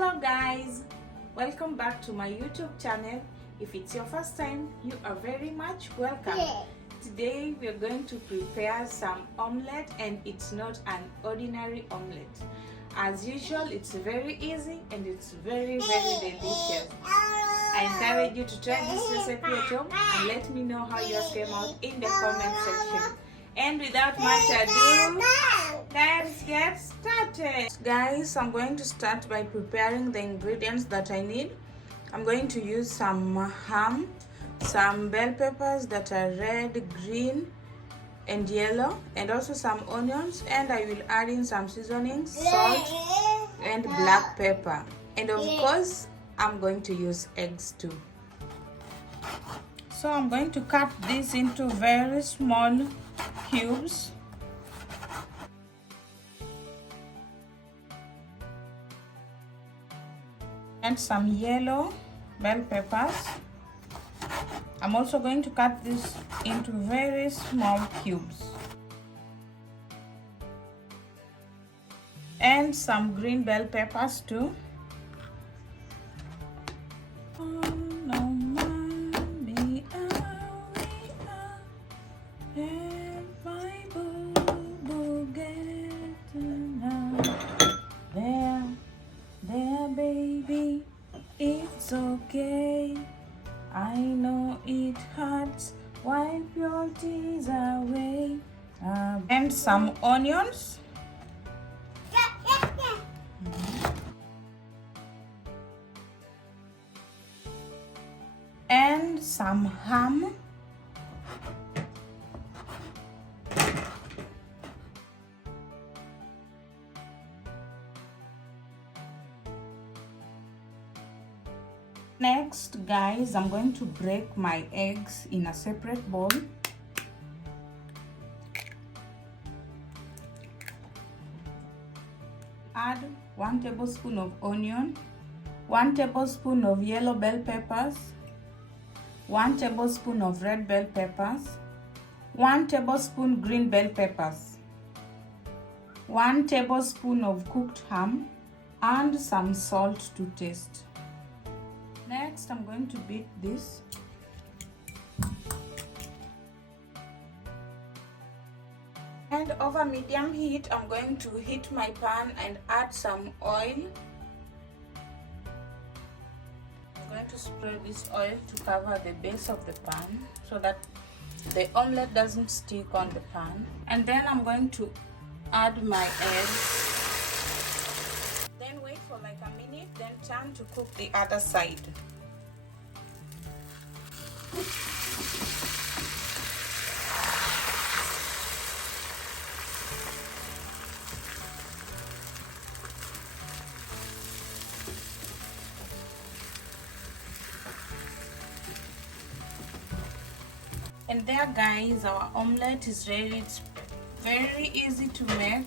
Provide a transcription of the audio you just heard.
Hello guys, welcome back to my YouTube channel. If it's your first time, you are very much welcome. Today we are going to prepare some omelette, and it's not an ordinary omelette. As usual, it's very easy and it's very delicious. I encourage you to try this recipe at home and let me know how yours came out in the comment section. And without much ado, let's get started. Guys, I'm going to start by preparing the ingredients that I need. I'm going to use some ham, some bell peppers that are red, green and yellow, and also some onions, and I will add in some seasonings, salt and black pepper, and of course I'm going to use eggs too. So I'm going to cut this into very small cubes. And some yellow bell peppers. I'm also going to cut this into very small cubes. And some green bell peppers too. Baby, it's okay. I know it hurts. Wipe your tears away. And some onions. And some ham. Next, guys, I'm going to break my eggs in a separate bowl. Add 1 tablespoon of onion, 1 tablespoon of yellow bell peppers, 1 tablespoon of red bell peppers, 1 tablespoon green bell peppers, 1 tablespoon of cooked ham, and some salt to taste. Next, I'm going to beat this. And over medium heat, I'm going to heat my pan and add some oil. I'm going to spread this oil to cover the base of the pan so that the omelette doesn't stick on the pan. And then I'm going to add my eggs. Then wait for like a minute, then turn to cook the other side. And there guys, our omelette is ready. It's very easy to make.